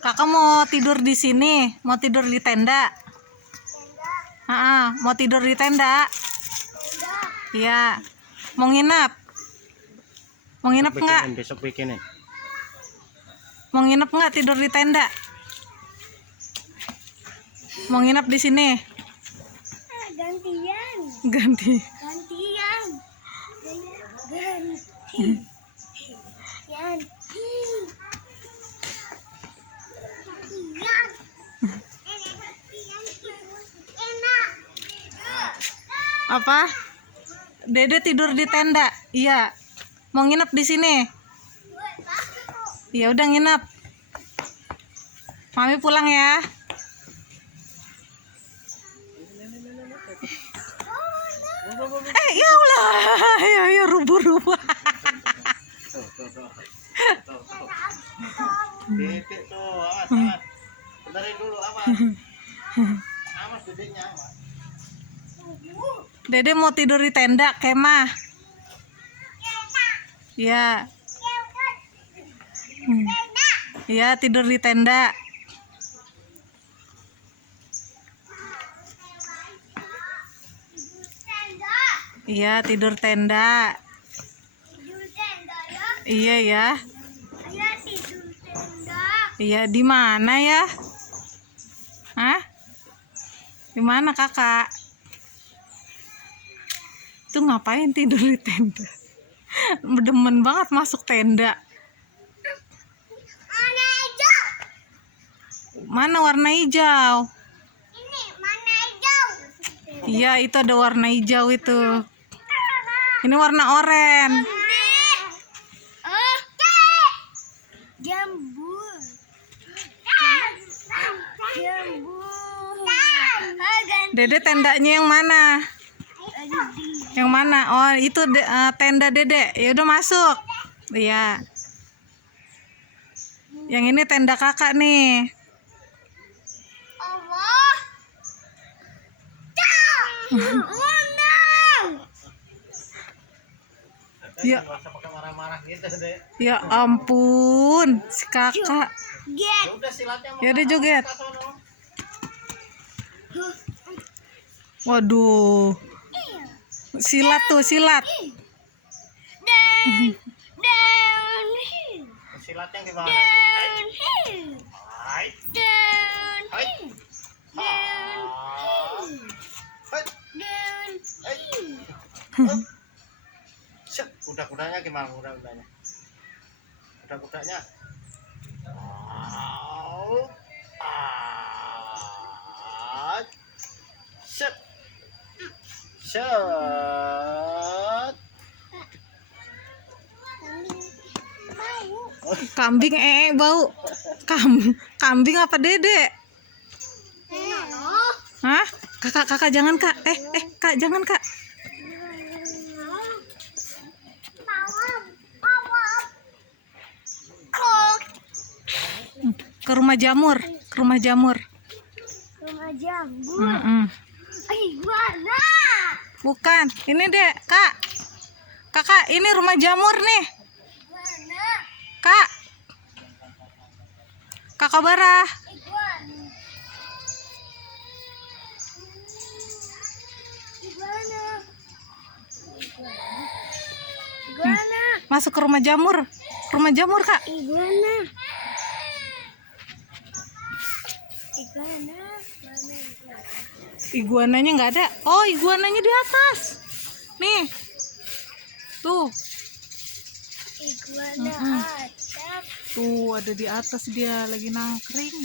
Kakak mau tidur di sini, mau tidur di tenda. Mau tidur di tenda. Iya. Mau nginep? Mau nginep nggak? Besok bikinin. Mau nginep nggak tidur di tenda? Mau nginep di sini? Gantian. Ganti. Gantian. Apa? Dede tidur di tenda. Iya. Mau nginep di sini? Ya udah nginep. Mami pulang ya. Ya Allah. Ya rubuh-rubuh. Dedek tuh, awas. Benerin dulu, awas. Awas dedeknya, awas. Dede mau tidur di tenda kemah. Ya. Ya tidur di tenda. Iya tidur tenda. Iya ya. Iya di mana ya? Hah? Di mana kakak? Itu ngapain tidur di tenda? Demen banget masuk tenda. Warna hijau. Mana warna hijau? Ini warna hijau. Iya itu ada warna hijau itu. Ini warna oranye. Jambu. Dede tendanya yang mana? Yang mana? Oh itu tenda Dede. Ya udah masuk. Iya. Yang ini tenda kakak nih. Allah. Ya. Nggak usah pakai marah-marah gitu, Dek. Ya ampun, si kakak. Get. Ya udah silatnya Ya udah joget. Waduh. Silat tuh, silat. Downhill. Silatnya gimana? Downhill. Hai. Hai. Hai. Downhill. Set, kuda-kudanya gimana kuda-kudanya? Kuda-kudanya. Set. Set. Kambing bau. Kambing apa Dede? Hah? Kakak jangan kak. Kak jangan kak. Ke rumah jamur, ke rumah jamur. Rumah jambu. Iguana. Bukan, ini deh kak. Kakak ini rumah jamur nih. Iguana. Kak. Kakak Barah. Iguana. Iguana. Iguana. Masuk ke rumah jamur. Rumah jamur kak. Iguana. Iguana. Mana iguana? Iguananya nggak ada. Oh iguananya di atas. Nih. Tuh. Iguana atap. Tuh ada di atas dia lagi nangkring.